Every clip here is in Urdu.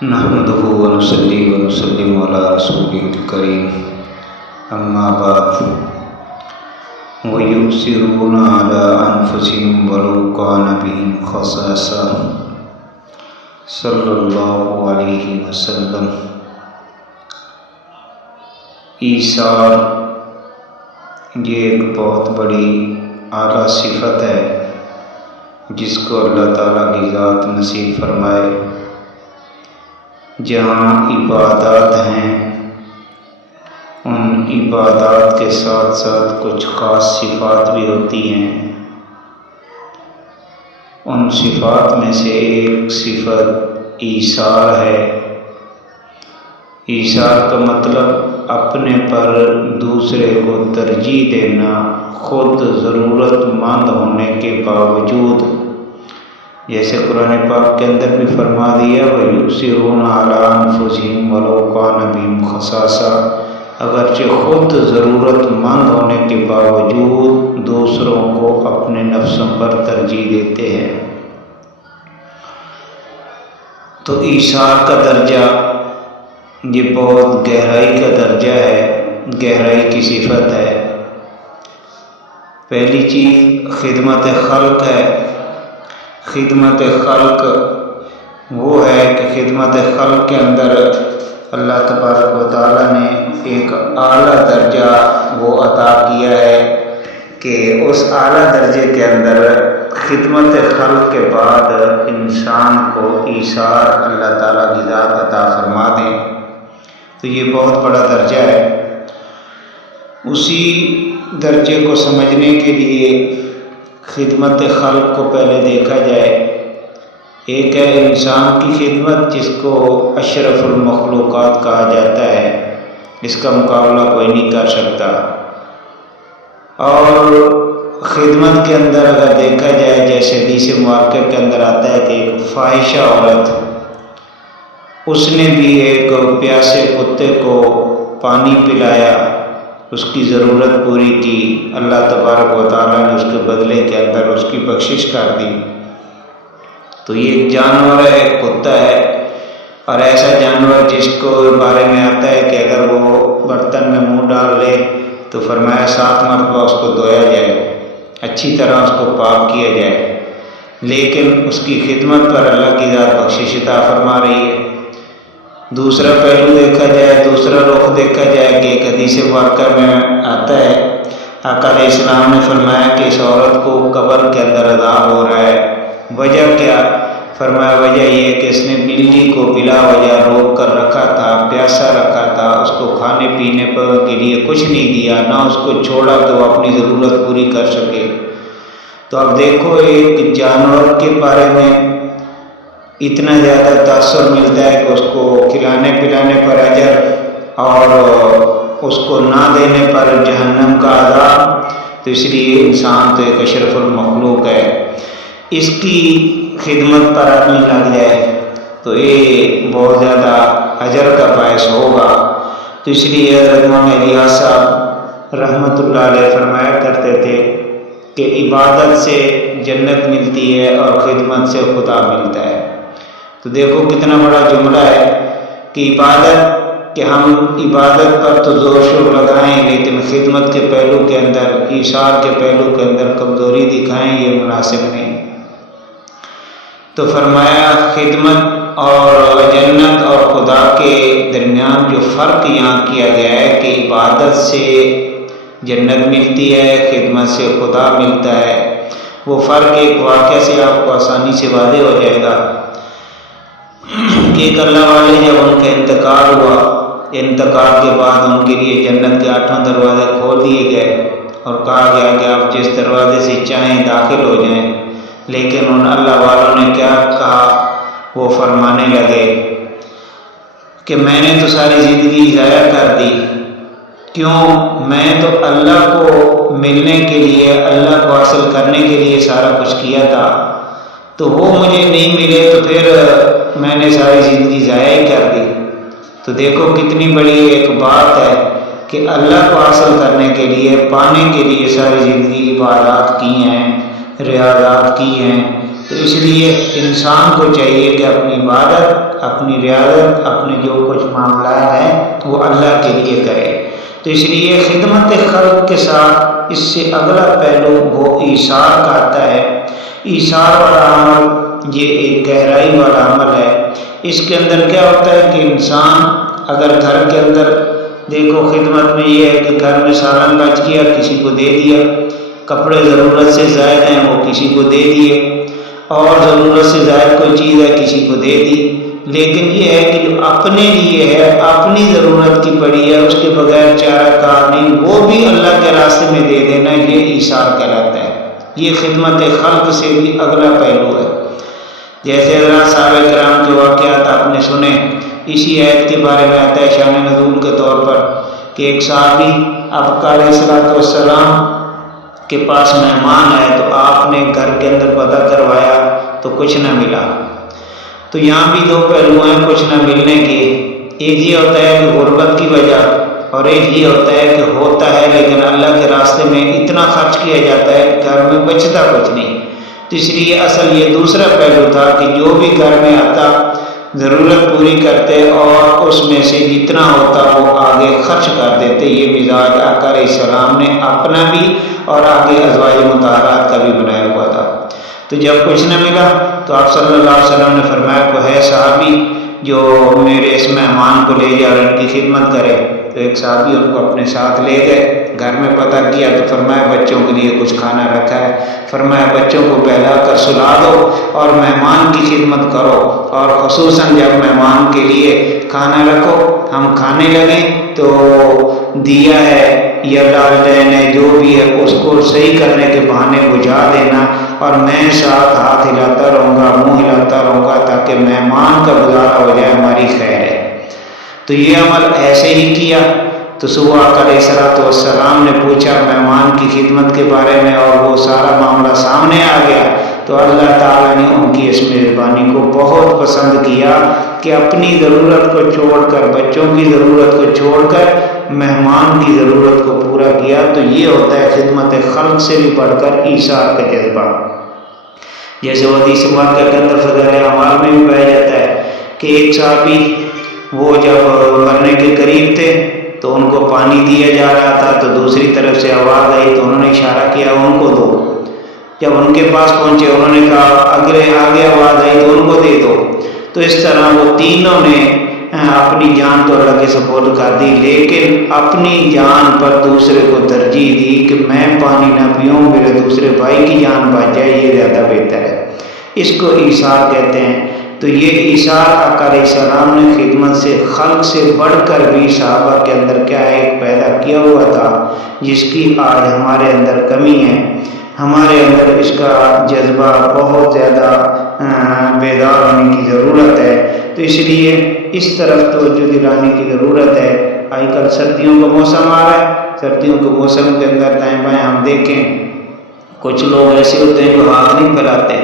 نحمده ونصلي ونسلم على رسوله الكريم أما بعد ويؤثرون على أنفسهم ولو كان بهم خصاصة صلی اللہ علیہ وسلم۔ ایثار یہ ایک بہت بڑی اعلیٰ صفت ہے جس کو اللہ تعالیٰ کی ذات نصیب فرمائے۔ جہاں عبادات ہیں ان عبادات کے ساتھ ساتھ کچھ خاص صفات بھی ہوتی ہیں۔ ان صفات میں سے ایک صفت ایثار ہے۔ ایثار کا مطلب اپنے پر دوسرے کو ترجیح دینا، خود ضرورت مند ہونے کے باوجود، جیسے قرآن پاک کے اندر بھی فرما دیا وَيُؤْثِرُونَ عَلَىٰ أَنفُسِهِمْ وَلَوْ كَانَ بِهِمْ خَصَاصَةٌ، اگرچہ خود ضرورت مند ہونے کے باوجود دوسروں کو اپنے نفسوں پر ترجیح دیتے ہیں۔ تو ایثار کا درجہ یہ بہت گہرائی کا درجہ ہے، گہرائی کی صفت ہے۔ پہلی چیز خدمت خلق ہے۔ خدمت خلق وہ ہے کہ خدمت خلق کے اندر اللہ تبارک و تعالیٰ نے ایک اعلیٰ درجہ وہ عطا کیا ہے کہ اس اعلیٰ درجے کے اندر خدمت خلق کے بعد انسان کو ایثار اللہ تعالیٰ کی ذات عطا فرما دیں، تو یہ بہت بڑا درجہ ہے۔ اسی درجے کو سمجھنے کے لیے خدمت خلق کو پہلے دیکھا جائے۔ ایک ہے انسان کی خدمت جس کو اشرف المخلوقات کہا جاتا ہے، اس کا مقابلہ کوئی نہیں کر سکتا۔ اور خدمت کے اندر اگر دیکھا جائے جیسے حدیث مبارکہ کے اندر آتا ہے کہ ایک فاحشہ عورت، اس نے بھی ایک پیاسے کتے کو پانی پلایا، اس کی ضرورت پوری کی، اللہ تبارک و تعالیٰ نے اس کے بدلے کے اندر اس کی بخشش کر دی۔ تو یہ ایک جانور ہے، ایک کتا ہے، اور ایسا جانور جس کو بارے میں آتا ہے کہ اگر وہ برتن میں منہ ڈال لے تو فرمایا 7 مرتبہ اس کو دھویا جائے، اچھی طرح اس کو پاک کیا جائے، لیکن اس کی خدمت پر اللہ کی ذات بخشش عطا فرما رہی ہے۔ دوسرا پہلو دیکھا جائے، دوسرا رخ دیکھا جائے کہ ایک حدیث مبارکہ میں آتا ہے، آقا علیہ السلام نے فرمایا کہ اس عورت کو قبر کے اندر عذاب ہو رہا ہے۔ وجہ کیا؟ فرمایا وجہ یہ کہ اس نے بلی کو بلا وجہ روک کر رکھا تھا، پیاسا رکھا تھا، اس کو کھانے پینے کے لیے کچھ نہیں دیا، نہ اس کو چھوڑا کہ وہ اپنی ضرورت پوری کر سکے۔ تو اب دیکھو ایک جانور کے بارے میں اتنا زیادہ تاثر ملتا ہے کہ اس کو کھلانے پلانے پر اجر اور اس کو نہ دینے پر جہنم کا عذاب، تو اس لیے انسان تو ایک اشرف المخلوق ہے، اس کی خدمت پر آدمی لگ جائے تو یہ بہت زیادہ اجر کا باعث ہوگا۔ تو اس لیے حضرت مولانا الیاس صاحب رحمۃ اللہ علیہ فرمایا کرتے تھے کہ عبادت سے جنت ملتی ہے اور خدمت سے خدا ملتا ہے۔ تو دیکھو کتنا بڑا جملہ ہے کہ عبادت، کہ ہم عبادت پر تو زور شور لگائیں لیکن خدمت کے پہلو کے اندر، ایثار کے پہلو کے اندر کمزوری دکھائیں، یہ مناسب نہیں۔ تو فرمایا خدمت اور جنت اور خدا کے درمیان جو فرق یہاں کیا گیا ہے کہ عبادت سے جنت ملتی ہے، خدمت سے خدا ملتا ہے، وہ فرق ایک واقعہ سے آپ کو آسانی سے واضح ہو جائے گا کہ ایک اللہ والے جب ان کا انتقال ہوا، انتقال کے بعد ان کے لیے جنت کے 8 دروازے کھول دیے گئے اور کہا گیا کہ آپ جس دروازے سے چاہیں داخل ہو جائیں، لیکن ان اللہ والوں نے کیا کہا؟ وہ فرمانے لگے کہ میں نے تو ساری زندگی ضائع کر دی، کیوں؟ میں تو اللہ کو ملنے کے لیے، اللہ کو حاصل کرنے کے لیے سارا کچھ کیا تھا، تو وہ مجھے نہیں ملے تو پھر میں نے ساری زندگی ضائع ہی کر دی۔ تو دیکھو کتنی بڑی ایک بات ہے کہ اللہ کو حاصل کرنے کے لیے، پانے کے لیے ساری زندگی عبادات کی ہیں، ریاضات کی ہیں، تو اس لیے انسان کو چاہیے کہ اپنی عبادت اپنی ریاضت، اپنے جو کچھ معاملات ہیں وہ اللہ کے لیے کرے۔ تو اس لیے خدمت خلق کے ساتھ اس سے اگلا پہلو وہ ایثار کا آتا ہے۔ ایثار والا عمل یہ ایک گہرائی والا عمل ہے۔ اس کے اندر کیا ہوتا ہے کہ انسان اگر گھر کے اندر دیکھو، خدمت میں یہ ہے کہ گھر میں سالن بچ گیا کسی کو دے دیا، کپڑے ضرورت سے زائد ہیں وہ کسی کو دے دیے، اور ضرورت سے زائد کوئی چیز ہے کسی کو دے دی۔ لیکن یہ ہے کہ جو اپنے لیے ہے، اپنی ضرورت کی پڑی ہے، اس کے بغیر چارہ کار نہیں، وہ بھی اللہ کے راستے میں دے دینا، یہ ایثار کہلاتا ہے۔ یہ خدمت خلق سے بھی اگلا پہلو ہے۔ جیسے حضرات صحابہ کرام کے واقعات آپ نے سنے، اسی آیت کے بارے میں آتا ہے شان نزول کے طور پر کہ ایک صحابی آقا علیہ السلام کے پاس مہمان آئے تو آپ نے گھر کے اندر پتہ کروایا تو کچھ نہ ملا۔ تو یہاں بھی دو پہلو ہیں کچھ نہ ملنے کے۔ ایک یہ ہوتا ہے کہ غربت کی وجہ، اور ایک یہ ہوتا ہے کہ ہوتا ہے لیکن اللہ کے راستے میں اتنا خرچ کیا جاتا ہے کہ گھر میں بچتا کچھ نہیں۔ تو اس لیے اصل یہ دوسرا پہلو تھا کہ جو بھی گھر میں آتا ضرورت پوری کرتے اور اس میں سے جتنا ہوتا وہ آگے خرچ کر دیتے۔ یہ مزاج آقا علیہ السلام نے اپنا بھی اور آگے ازواج مطہرات کا بھی بنایا ہوا تھا۔ تو جب کچھ نہ ملا تو آپ صلی اللہ علیہ وسلم نے فرمایا کوئی ہے صحابی جو میرے اس مہمان کو لے جا ان کی خدمت کرے؟ تو ایک صحابی ان کو اپنے ساتھ لے گئے، گھر میں پتہ کیا تو فرمایا بچوں کے لیے کچھ کھانا رکھا ہے، فرمایا بچوں کو بہلا کر سلا دو اور مہمان کی خدمت کرو، اور خصوصاً جب مہمان کے لیے کھانا رکھو ہم کھانے لگیں تو دیا ہے یا ڈالٹین ہے جو بھی ہے اس کو صحیح کرنے کے بہانے بجھا دینا، اور میں ساتھ ہاتھ ہلاتا رہوں گا، منہ ہلاتا رہوں گا تاکہ مہمان کا گزارا ہو جائے، ہماری خیر ہے۔ تو یہ عمل ایسے ہی کیا۔ تو صبح آقا علیہ السلام نے پوچھا مہمان کی خدمت کے بارے میں اور وہ سارا معاملہ سامنے آ گیا، تو اللہ تعالیٰ نے ان کی اس مہربانی کو بہت پسند کیا کہ اپنی ضرورت کو چھوڑ کر، بچوں کی ضرورت کو چھوڑ کر مہمان کی ضرورت کو پورا کیا۔ تو یہ ہوتا ہے خدمت خلق سے بھی بڑھ کر ایثار کا جذبہ۔ جیسے وہ حدیث مبارکہ کے اندر فضائل اعمال میں بھی پایا جاتا ہے کہ ایک صحابی وہ جب مرنے کے قریب تھے تو ان کو پانی دیا جا رہا تھا، تو دوسری طرف سے آواز آئی تو انہوں نے اشارہ کیا ان کو دو۔ جب ان کے پاس پہنچے انہوں نے کہا آگے آواز آئی تو ان کو دے دو۔ تو اس طرح وہ تینوں نے اپنی جان تو اللہ کے سپرد کر دی، لیکن اپنی جان پر دوسرے کو ترجیح دی کہ میں پانی نہ پیوں، میرے دوسرے بھائی کی جان بچ جائے، یہ زیادہ بہتر ہے۔ اس کو ایثار کہتے ہیں۔ تو یہ ایثار آقا علیہ السلام نے خدمت سے خلق سے بڑھ کر بھی صحابہ کے اندر کیا ایک پیدا کیا ہوا تھا، جس کی آج ہمارے اندر کمی ہے۔ ہمارے اندر اس کا جذبہ بہت زیادہ بیدار ہونے کی ضرورت ہے۔ تو اس لیے اس طرف توجہ دلانے کی ضرورت ہے۔ آج کل سردیوں کا موسم آ رہا ہے، سردیوں کے موسم کے اندر دائیں بائیں ہم دیکھیں کچھ لوگ ایسے ہوتے ہیں جو ہاتھ نہیں پھیلاتے،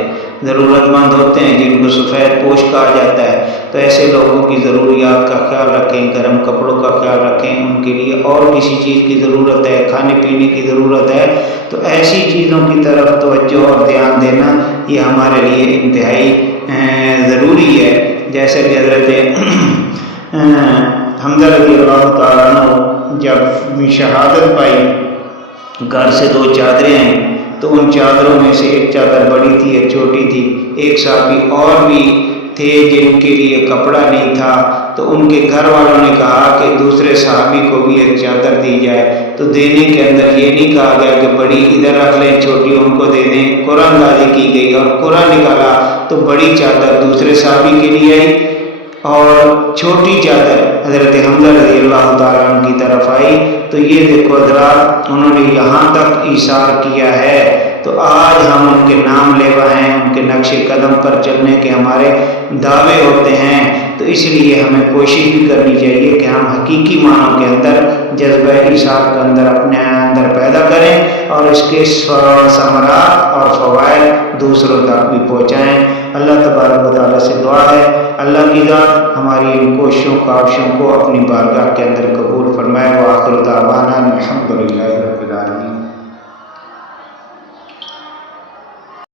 ضرورت مند ہوتے ہیں جن کو سفید پوش کہا جاتا ہے۔ تو ایسے لوگوں کی ضروریات کا خیال رکھیں، گرم کپڑوں کا خیال رکھیں، ان کے لیے اور کسی چیز کی ضرورت ہے، کھانے پینے کی ضرورت ہے، تو ایسی چیزوں کی طرف توجہ اور دھیان دینا یہ ہمارے لیے انتہائی ضروری ہے۔ جیسے کہ حضرت حمزہ رضی اللہ تعالیٰ عنہ جب شہادت پائی، گھر سے دو چادریں آئیں تو ان چادروں میں سے ایک چادر بڑی تھی ایک چھوٹی تھی۔ ایک صحابی اور بھی تھے جن کے لیے کپڑا نہیں تھا، تو ان کے گھر والوں نے کہا کہ دوسرے صحابی کو بھی ایک چادر دی جائے۔ تو دینے کے اندر یہ نہیں کہا گیا کہ بڑی ادھر رکھ لیں چھوٹی ان کو دے دیں، قرآن نازل کی گئی اور قرآن نکالا تو بڑی چادر دوسرے صحابی کے لیے آئی اور چھوٹی چادر حضرت حمزہ رضی اللہ تعالیٰ عنہ کی طرف آئی۔ تو یہ دیکھو حضرات انہوں نے یہاں تک ایثار کیا ہے، تو آج ہم ان کے نام لیوا ہیں، ان کے نقش قدم پر چلنے کے ہمارے دعوے ہوتے ہیں۔ تو اس لیے ہمیں کوشش بھی کرنی چاہیے کہ ہم حقیقی معنوں کے اندر جذبہ ایثار کے اندر اپنے اندر پیدا کریں اور اس کے ثمرات اور فوائد دوسروں تک بھی پہنچائیں۔ اللہ تبارک و تعالیٰ سے دعا ہے اللہ کی ذات ہماری ان کوششوں کاوشوں کو اپنی بارگاہ کے اندر قبول فرمائے۔ وآخر دعوانا الحمدللہ۔